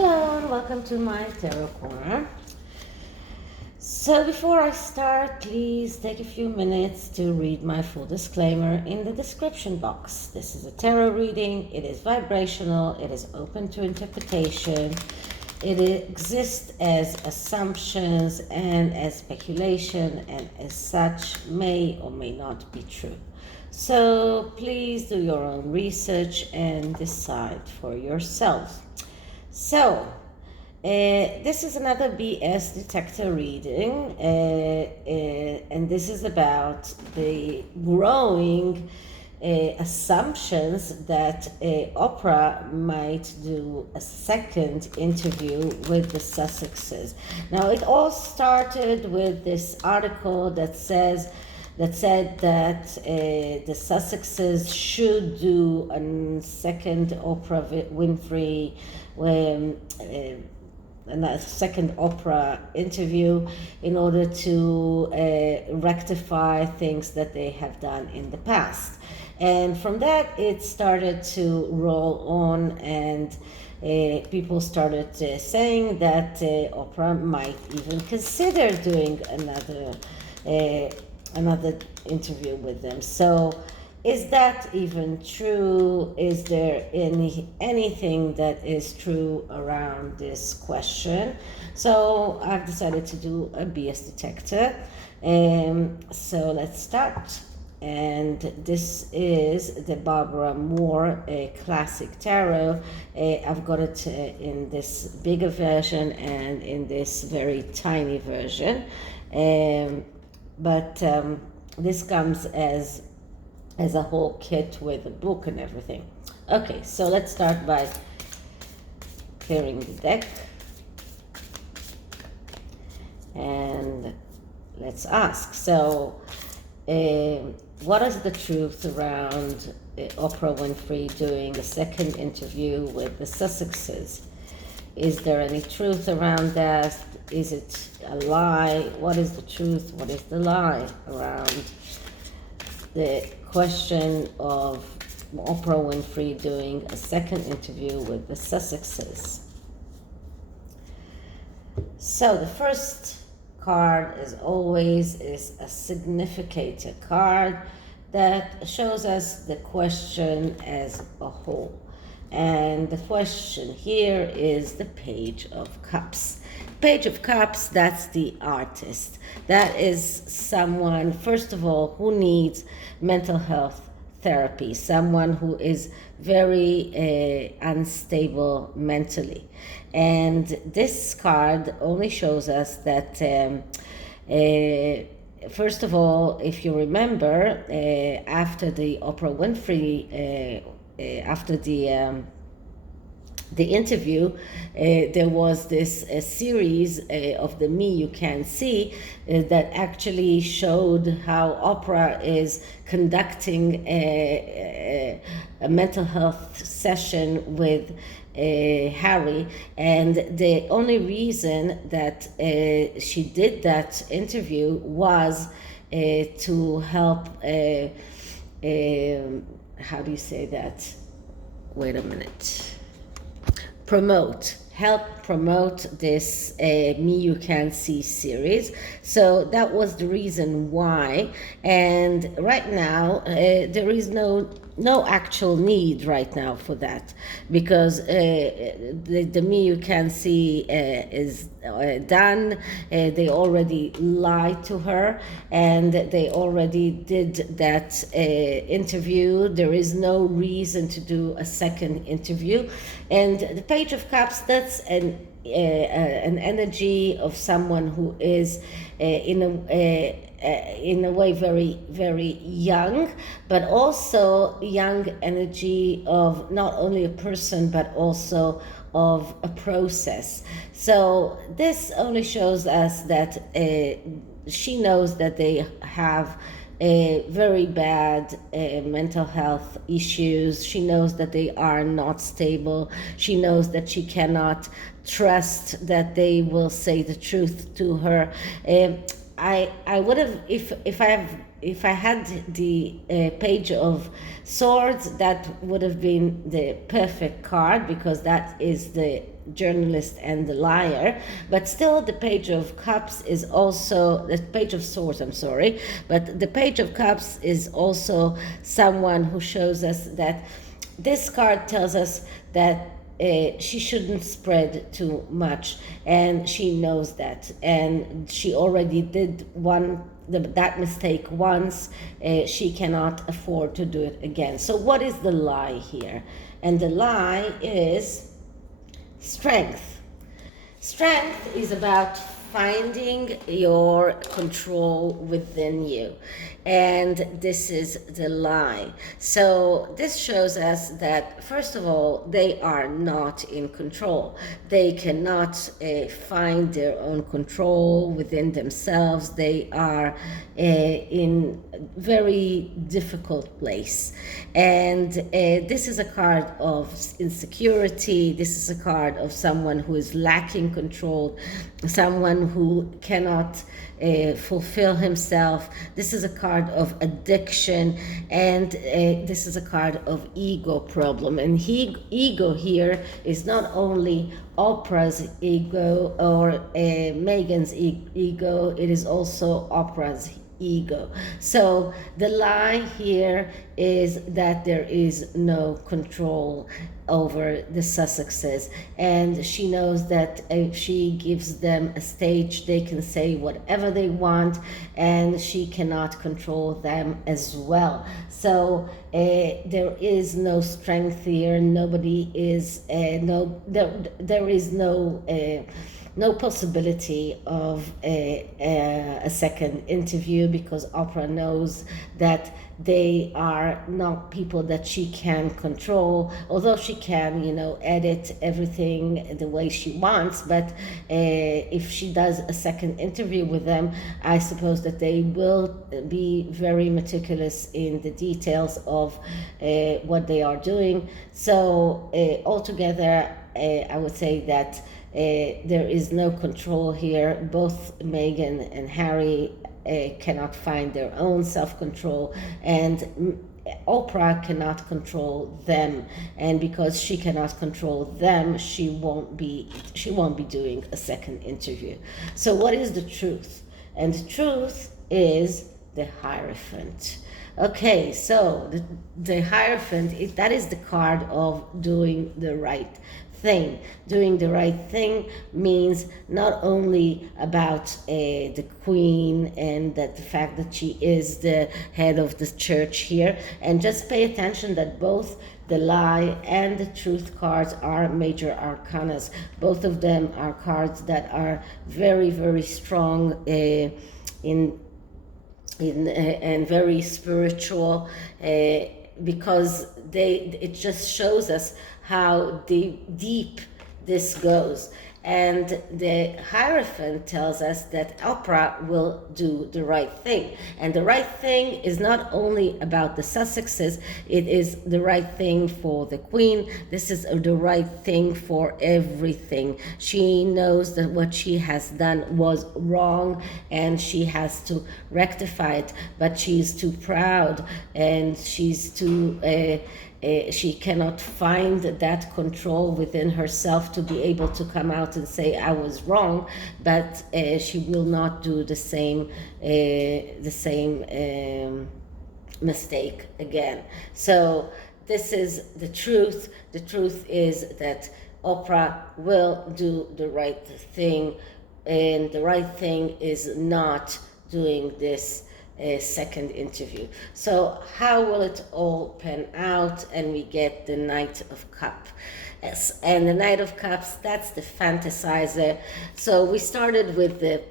Hello and welcome to my Tarot Corner. So before I start, please take a few minutes to read my full disclaimer in the description box. This is a tarot reading, it is vibrational, it is open to interpretation, it exists as assumptions and as speculation, and as such may or may not be true. So please do your own research and decide for yourself. So, this is another BS detector reading, and this is about the growing assumptions that Oprah might do a second interview with the Sussexes. Now, it all started with this article that said that the Sussexes should do a second Oprah Winfrey, a second Oprah interview in order to rectify things that they have done in the past. And from that, it started to roll on, and people started saying that Oprah might even consider doing another interview with them. So is that even true? Is there anything that is true around this question? So I've decided to do a BS detector. So let's start. And this is the Barbara Moore Classic Tarot. I've got it in this bigger version and in this very tiny version. But this comes as a whole kit with a book and everything. Okay, so let's start by clearing the deck. And let's ask. So, what is the truth around Oprah Winfrey doing a second interview with the Sussexes? Is there any truth around that? Is it a lie? What is the truth? What is the lie around the question of Oprah Winfrey doing a second interview with the Sussexes? So the first card, as always, is a significator card that shows us the question as a whole. And the question here is the Page of Cups. Page of Cups, that's the artist. That is someone, first of all, who needs mental health therapy, someone who is very unstable mentally. And this card only shows us that, first of all, if you remember, after the Oprah Winfrey, after the interview, there was this series of the Me You Can See that actually showed how Oprah is conducting a mental health session with Harry, and the only reason that she did that interview was to help how do you say that? Wait a minute. Help promote this Me You Can See series. So that was the reason why. And right now, there is no actual need right now for that, because the Me You Can See is done. They already lied to her, and they already did that interview. There is no reason to do a second interview. And the Page of Cups, that's an energy of someone who is in a way very, very young, but also young energy of not only a person but also of a process. So this only shows us that she knows that they have very bad mental health issues. She knows that they are not stable. She knows that she cannot trust that they will say the truth to her. I would have, if I had the Page of Swords, that would have been the perfect card, because that is the journalist and the liar. But still, the Page of Cups is also the Page of Swords, I'm sorry, but the Page of Cups is also someone who shows us that this card tells us that she shouldn't spread too much, and she knows that, and she already did that mistake once. She cannot afford to do it again. So what is the lie here? And the lie is strength. Strength is about finding your control within you. And this is the lie. So this shows us that, first of all, they are not in control. They cannot find their own control within themselves. They are in a very difficult place. And this is a card of insecurity. This is a card of someone who is lacking control, someone who cannot fulfill himself. This is a card of addiction, and this is a card of ego problem. And ego here is not only Oprah's ego or Meghan's ego, it is also Oprah's ego. So the lie here is that there is no control over the Sussexes, and she knows that if she gives them a stage, they can say whatever they want, and she cannot control them as well. So there is no strength here. Nobody is there is no possibility of a second interview, because Oprah knows that they are not people that she can control, although she can, edit everything the way she wants. But if she does a second interview with them, I suppose that they will be very meticulous in the details of what they are doing. So altogether, I would say that there is no control here. Both Meghan and Harry cannot find their own self-control, and Oprah cannot control them. And because she cannot control them, she won't be doing a second interview. So what is the truth? And the truth is the Hierophant. Okay, so the Hierophant, that is the card of doing the right thing. Doing the right thing means not only about the Queen and that the fact that she is the head of the church here. And just pay attention that both the lie and the truth cards are major arcanas. Both of them are cards that are very, very strong and very spiritual, because it just shows us how deep this goes. And the Hierophant tells us that Oprah will do the right thing. And the right thing is not only about the Sussexes, it is the right thing for the Queen. This is the right thing for everything. She knows that what she has done was wrong, and she has to rectify it, but she's too proud, and she's too... she cannot find that control within herself to be able to come out and say, I was wrong, but she will not do the same mistake again. So this is the truth. The truth is that Oprah will do the right thing, and the right thing is not doing this second interview. So how will it all pan out? And we get the Knight of Cups. Yes, and the Knight of Cups, that's the fantasizer. So we started with the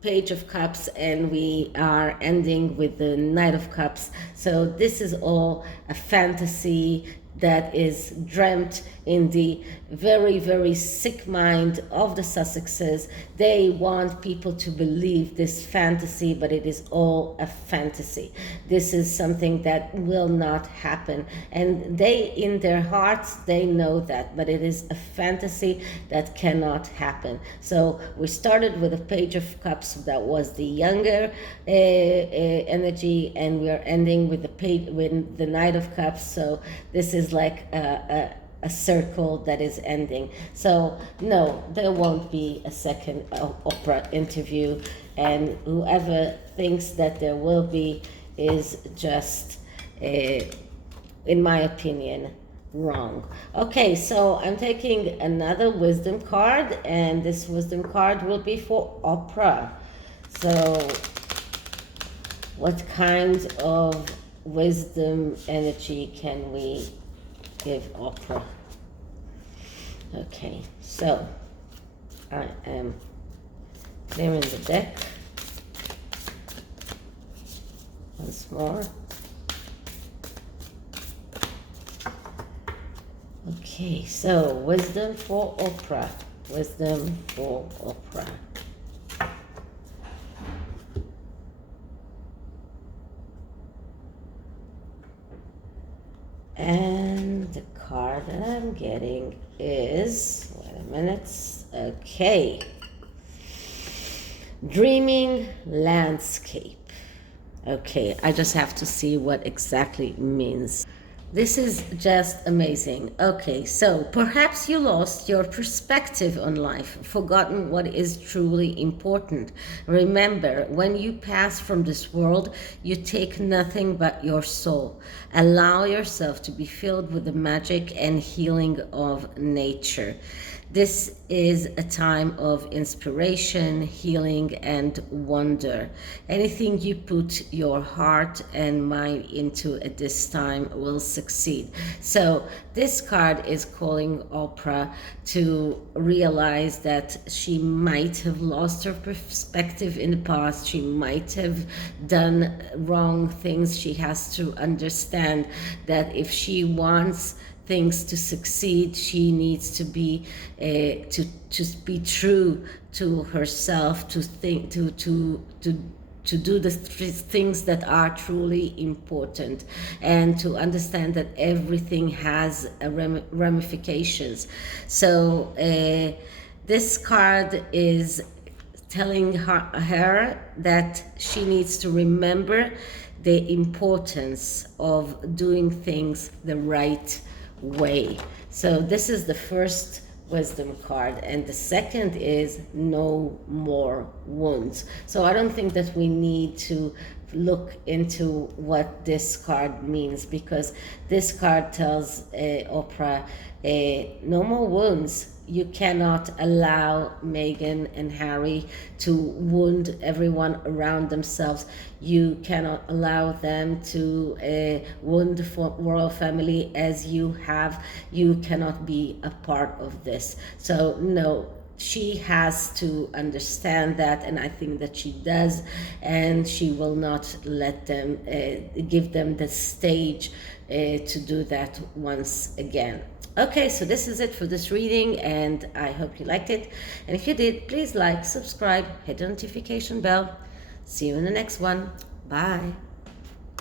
Page of Cups, and we are ending with the Knight of Cups. So this is all a fantasy that is dreamt in the very, very sick mind of the Sussexes. They want people to believe this fantasy, but it is all a fantasy. This is something that will not happen. And they, in their hearts, they know that, but it is a fantasy that cannot happen. So we started with a Page of Cups that was the younger energy, and we are ending with the Knight of Cups. So this is like a circle that is ending. So no, there won't be a second Oprah interview, and whoever thinks that there will be is just, in my opinion, wrong. Okay, so I'm taking another wisdom card, and this wisdom card will be for Oprah. So what kind of wisdom energy can we give Oprah? Okay, so I am clearing the deck once more. Okay, so wisdom for Oprah. Wisdom for Oprah. And the card that I'm getting is, wait a minute, okay. Dreaming landscape. Okay, I just have to see what exactly it means. This is just amazing. Okay, so perhaps you lost your perspective on life, forgotten what is truly important. Remember, when you pass from this world, you take nothing but your soul. Allow yourself to be filled with the magic and healing of nature. This is a time of inspiration, healing, and wonder. Anything you put your heart and mind into at this time will succeed. So this card is calling Oprah to realize that she might have lost her perspective in the past. She might have done wrong things. She has to understand that if she wants things to succeed, she needs to be be true to herself, to think, to do the things that are truly important, and to understand that everything has ramifications. So this card is telling her that she needs to remember the importance of doing things the right way. So this is the first wisdom card, and the second is no more wounds. So I don't think that we need to look into what this card means, because this card tells Oprah, no more wounds. You cannot allow Meghan and Harry to wound everyone around themselves. You cannot allow them to wound the royal family as you have. You cannot be a part of this. So no, she has to understand that, and I think that she does, and she will not let them give them the stage to do that once again. Okay, so this is it for this reading, and I hope you liked it. And if you did, please like, subscribe, hit the notification bell. See you in the next one. Bye.